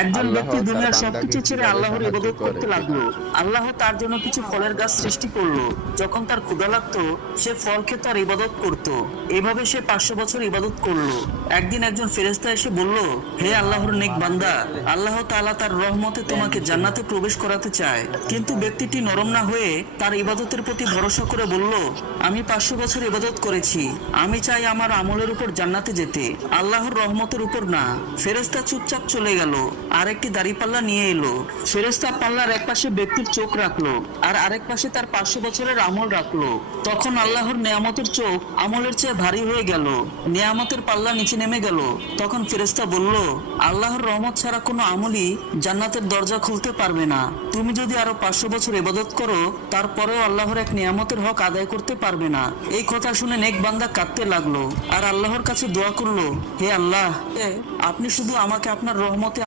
একজন আল্লাহ ব্যক্তি তার দুনিয়ার বান্দাকে সবকিছু ছেড়ে কিভাবে আল্লাহর সাহায্য ইবাদত করে। করতে লাগলো। আল্লাহ তার জন্য কিছু ফলের গাছ সৃষ্টি করলো। যখন তার ক্ষুধা লাগতো সে ফল খেয়ে তার ইবাদত করত। এভাবে সে 500 বছর ইবাদত করলো। একদিন একজন ফেরেশতা এসে বলল, হে আল্লাহর নেক বান্দা, আল্লাহ তাআলা তার রহমতে তোমাকে জান্নাতে প্রবেশ করাতে চায়। কিন্তু ব্যক্তিটি নরম না হয়ে তার ইবাদতের প্রতি ভরসা করে বলল, আমি 500 বছর ইবাদত করেছি, আমি চাই আমার আমলের উপর জান্নাতে যেতে, আল্লাহর রহমতের উপর না। ফেরেশতা চুপচাপ চলে গেল আর একটি দাঁড়িপাল্লা নিয়ে এলো। ফেরেশতা পাল্লার এক পাশে ব্যক্তির চোখ রাখলো আর আরেক পাশে তার 500 বছরের আমল রাখলো। তখন আল্লাহর নেয়ামতের চোখ আমলের চেয়ে ভারী হয়ে গেল, নেয়ামতের পাল্লা নিচে নেমে গেল। তখন ফেরেশতা বলল, আল্লাহর রহমত ছাড়া কোনো আমলই জান্নাতের দরজা খুলতে পারবে না। তুমি যদি আরো 500 বছর ইবাদত করো তারপরেও আল্লাহর এক নিয়ামতের হক আদায় করতে পারবে না। এই কথা শুনে নেক বান্দা কাঁদতে লাগলো আর আল্লাহর কাছে দোয়া করলো, হে আল্লাহ, আপনি শুধু আমাকে আপনার রহমতে